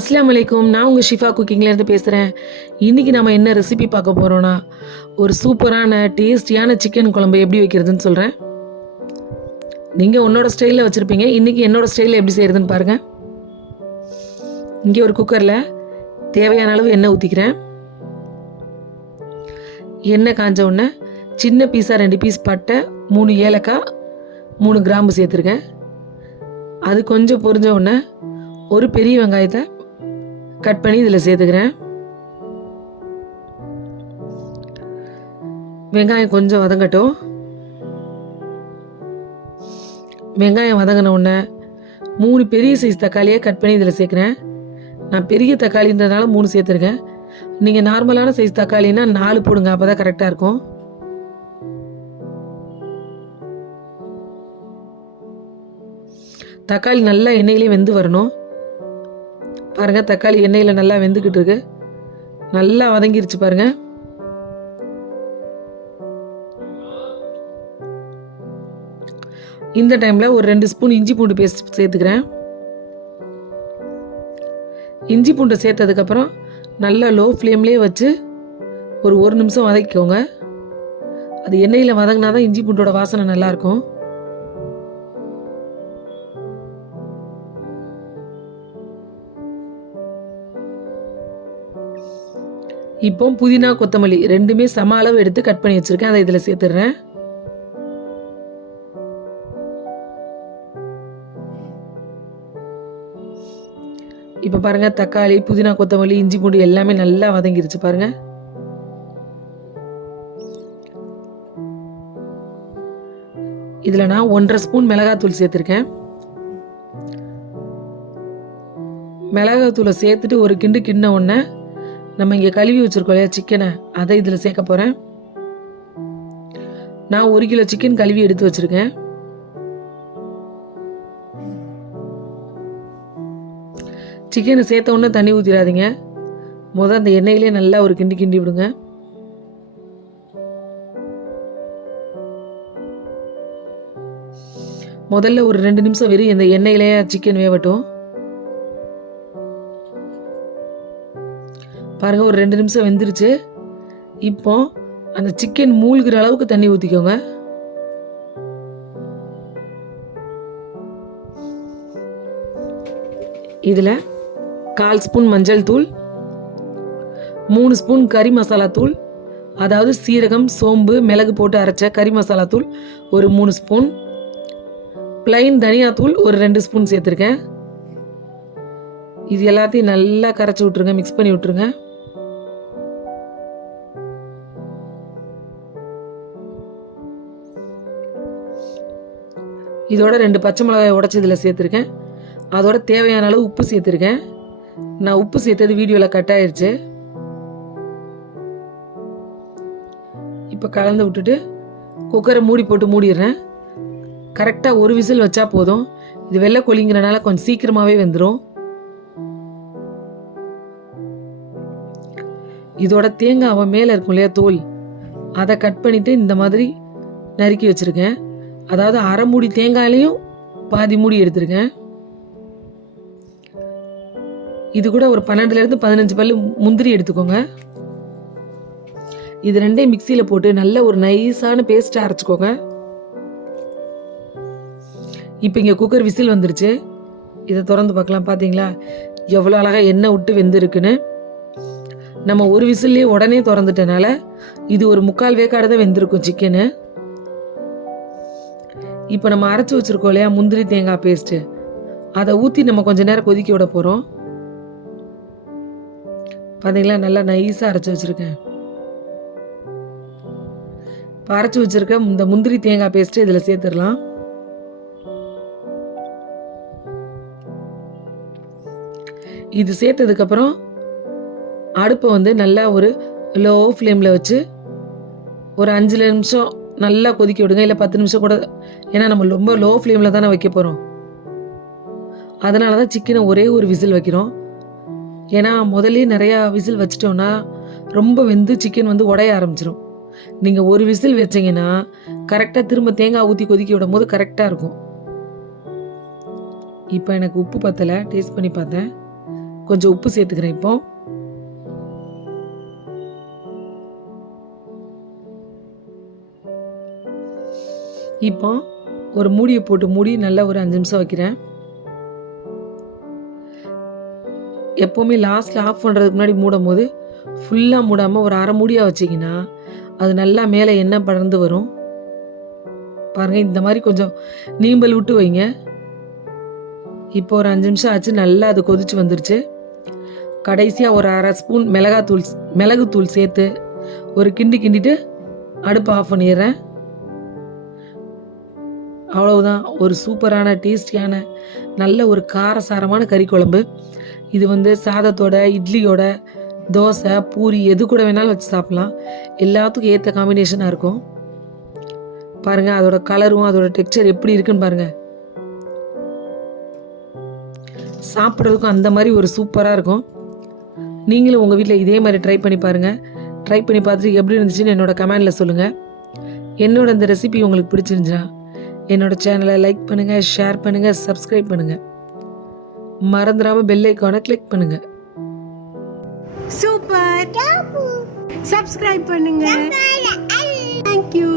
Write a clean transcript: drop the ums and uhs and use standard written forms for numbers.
அஸ்ஸலாமு அலைக்கும். நான் உங்கள் ஷிஃபா குக்கிங்லேருந்து பேசுகிறேன். இன்றைக்கி நம்ம என்ன ரெசிபி பார்க்க போகிறோன்னா, ஒரு சூப்பரான டேஸ்டியான சிக்கன் குழம்பு எப்படி வைக்கிறதுன்னு சொல்கிறேன். நீங்கள் உன்னோட ஸ்டைலில் வச்சுருப்பீங்க. இன்றைக்கி என்னோடய ஸ்டைலில் எப்படி செய்கிறதுன்னு பாருங்கள். இங்கே ஒரு குக்கரில் தேவையான அளவு எண்ணெய் ஊற்றிக்கிறேன். எண்ணெய் காஞ்ச உடனே சின்ன பீஸாக 2 பீஸ் பட்டை, 3 ஏலக்காய், 3 கிராம்பு சேர்த்துருக்கேன். அது கொஞ்சம் பொரிஞ்ச உடனே ஒரு பெரிய வெங்காயத்தை கட் பண்ணி இதில் சேர்த்துக்கிறேன். வெங்காயம் கொஞ்சம் வதங்கட்டும். வெங்காயம் வதங்கின உடனே 3 பெரிய சைஸ் தக்காளியை கட் பண்ணி இதில் சேர்க்குறேன். நான் பெரிய தக்காளின்றதுனால 3 சேர்த்துருக்கேன். நீங்கள் நார்மலான சைஸ் தக்காளின்னா 4 போடுங்க, அப்போ தான் கரெக்டாக இருக்கும். தக்காளி நல்லா எண்ணெயிலே வெந்து வரணும். பாருங்கள், தக்காளி எண்ணெயில் நல்லா வெந்துக்கிட்டு இருக்கு. நல்லா வதங்கிருச்சு பாருங்கள். இந்த டைமில் ஒரு 2 ஸ்பூன் இஞ்சி பூண்டு பேஸ்ட் சேர்த்துக்கிறேன். இஞ்சி பூண்டை சேர்த்ததுக்கப்புறம் நல்லா லோ ஃப்ளேம்லேயே வச்சு ஒரு 1 நிமிஷம் வதக்கிக்கோங்க. அது எண்ணெயில் வதங்கினா தான் இஞ்சி பூண்டோட வாசனை நல்லாயிருக்கும். இப்போ புதினா கொத்தமல்லி 2மே சம அளவு எடுத்து கட் பண்ணி வச்சுருக்கேன். அதை இதில் சேர்த்துடுறேன். இப்போ பாருங்கள், தக்காளி, புதினா கொத்தமல்லி, இஞ்சி பூண்டு எல்லாமே நல்லா வதங்கிருச்சு பாருங்கள். இதில் நான் 1.5 ஸ்பூன் மிளகாத்தூள் சேர்த்துருக்கேன். மிளகாத்தூளை சேர்த்துட்டு ஒரு கிண்டின உடனே நம்ம இங்கே கழுவி வச்சுருக்கோம் இல்லையா சிக்கனை, அதை இதில் சேர்க்க போகிறேன். நான் 1 கிலோ சிக்கன் கழுவி எடுத்து வச்சுருக்கேன். சிக்கனை சேர்த்த உடனே தண்ணி ஊற்றிடாதீங்க. அந்த எண்ணெயிலே நல்லா ஒரு கிண்டி விடுங்க. முதல்ல ஒரு 2 நிமிஷம் வெறும் இந்த எண்ணெயிலே சிக்கன் வேகட்டும். பாருங்கள், ஒரு 2 நிமிஷம் வெந்துருச்சு. இப்போ அந்த சிக்கன் மூழ்கிற அளவுக்கு தண்ணி ஊற்றிக்கோங்க. இதில் 1/4 ஸ்பூன் மஞ்சள் தூள், 3 ஸ்பூன் கறி மசாலா தூள், அதாவது சீரகம், சோம்பு, மிளகு போட்டு அரைச்ச கறி மசாலா தூள் ஒரு 3 ஸ்பூன், பிளைன் தனியாத்தூள் ஒரு 2 ஸ்பூன் சேர்த்துருக்கேன். இது எல்லாத்தையும் நல்லா கரைச்சி விட்ருங்க, மிக்ஸ் பண்ணி விட்ருங்க. இதோட 2 பச்சை மிளகாய் உடச்சி இதில் சேர்த்துருக்கேன். அதோட தேவையான அளவு உப்பு சேர்த்துருக்கேன். நான் உப்பு சேர்த்தது வீடியோவில் கட் ஆயிடுச்சு. இப்போ கலந்து விட்டுட்டு குக்கரை மூடி போட்டு மூடிடுறேன். கரெக்டாக 1 விசில் வச்சா போதும். இது வெள்ளை கோழிங்கிறனால கொஞ்சம் சீக்கிரமாகவே வெந்துடும். இதோட தேங்காவை மேலே இருக்கும் இல்லையா தோல், அதை கட் பண்ணிவிட்டு இந்த மாதிரி நறுக்கி வச்சுருக்கேன். அதாவது அரை மூடி தேங்காயிலையும் பாதி மூடி எடுத்துருக்கேன். இது கூட ஒரு 12லேருந்து 15 பல்லு முந்திரி எடுத்துக்கோங்க. இது 2யும் மிக்சியில் போட்டு நல்ல ஒரு நைஸான பேஸ்ட்டாக அரைச்சிக்கோங்க. இப்போ இங்கே குக்கர் விசில் வந்துருச்சு. இதை திறந்து பார்க்கலாம். பார்த்தீங்களா எவ்வளோ அழகாக எண்ணெய் விட்டு வெந்திருக்குன்னு. நம்ம 1 விசில்லே உடனே திறந்துட்டனால இது ஒரு 3/4 வேக்காடு தான் வெந்திருக்கும் சிக்கனு. இப்போ நம்ம அரைச்சி வச்சுருக்கோம் இல்லையா முந்திரி தேங்காய் பேஸ்ட்டு, அதை ஊற்றி நம்ம கொஞ்சம் நேரம் கொதிக்க விட போகிறோம். பார்த்தீங்களா, நல்லா நைஸாக அரைச்சி வச்சுருக்கேன். இப்போ அரைச்சி வச்சுருக்க இந்த முந்திரி தேங்காய் பேஸ்ட்டு இதில் சேர்த்துடலாம். இது சேர்த்ததுக்கப்புறம் அடுப்பை நல்லா ஒரு லோ ஃப்ளேமில் வச்சு ஒரு 5 நிமிஷம் நல்லா கொதிக்க விடுங்க. இல்லை 10 நிமிஷம் கூட, ஏன்னா நம்ம ரொம்ப லோ ஃப்ளேமில் தானே வைக்க போகிறோம். அதனால தான் சிக்கனை ஒரே ஒரு விசில் வைக்கிறோம். ஏன்னா முதல்ல நிறையா விசில் வச்சிட்டோன்னா ரொம்ப வெந்து சிக்கன் உடைய ஆரம்பிச்சிடும். நீங்கள் ஒரு விசில் வச்சிங்கன்னா கரெக்டாக திரும்ப தேங்காய் ஊற்றி கொதிக்க விடும் போது கரெக்டாக இருக்கும். இப்போ எனக்கு உப்பு பத்தலை, டேஸ்ட் பண்ணி பார்த்தேன். கொஞ்சம் உப்பு சேர்த்துக்கிறேன். இப்போ ஒரு மூடியை போட்டு மூடி நல்லா ஒரு 5 நிமிஷம் வைக்கிறேன். எப்போவுமே லாஸ்ட்டில் ஆஃப் பண்ணுறதுக்கு முன்னாடி மூடும் போது ஃபுல்லாக மூடாமல் ஒரு அரை மூடியாக வச்சிங்கன்னா அது நல்லா மேலே எண்ணெய் படர்ந்து வரும். பாருங்கள், இந்த மாதிரி கொஞ்சம் நீம்பல் விட்டு வைங்க. இப்போ ஒரு 5 நிமிஷம் ஆச்சு, நல்லா அது கொதிச்சு வந்துருச்சு. கடைசியாக ஒரு அரை ஸ்பூன் மிளகுத்தூள் சேர்த்து ஒரு கிண்டிட்டு அடுப்பை ஆஃப் பண்ணிடுறேன். அவ்வளவுதான், ஒரு சூப்பரான டேஸ்டியான நல்ல ஒரு காரசாரமான கறி குழம்பு. இது வந்து சாதத்தோட, இட்லியோட, தோசை, பூரி எது கூட வேணாலும் வச்சு சாப்பிட்லாம். எல்லாத்துக்கும் ஏற்ற காம்பினேஷனாக இருக்கும். பாருங்கள், அதோட கலரும் அதோட டெக்ஸ்சர் எப்படி இருக்குன்னு பாருங்கள். சாப்பிட்றதுக்கும் அந்த மாதிரி ஒரு சூப்பராக இருக்கும். நீங்களும் உங்கள் வீட்டில் இதே மாதிரி ட்ரை பண்ணி பாருங்கள். ட்ரை பண்ணி பார்த்துட்டு எப்படி இருந்துச்சுன்னு என்னோட கமெண்டில் சொல்லுங்கள். என்னோட இந்த ரெசிபி உங்களுக்கு பிடிச்சிருந்துச்சா என்னோட சேனலை லைக் பண்ணுங்கள், ஷேர் பண்ணுங்கள், சப்ஸ்கிரைப் பண்ணுங்கள். மறந்துடாமல் பெல் ஐக்கானை கிளிக் பண்ணுங்கள். சூப்பர், சப்ஸ்கிரைப் பண்ணுங்க. தேங்க்யூ.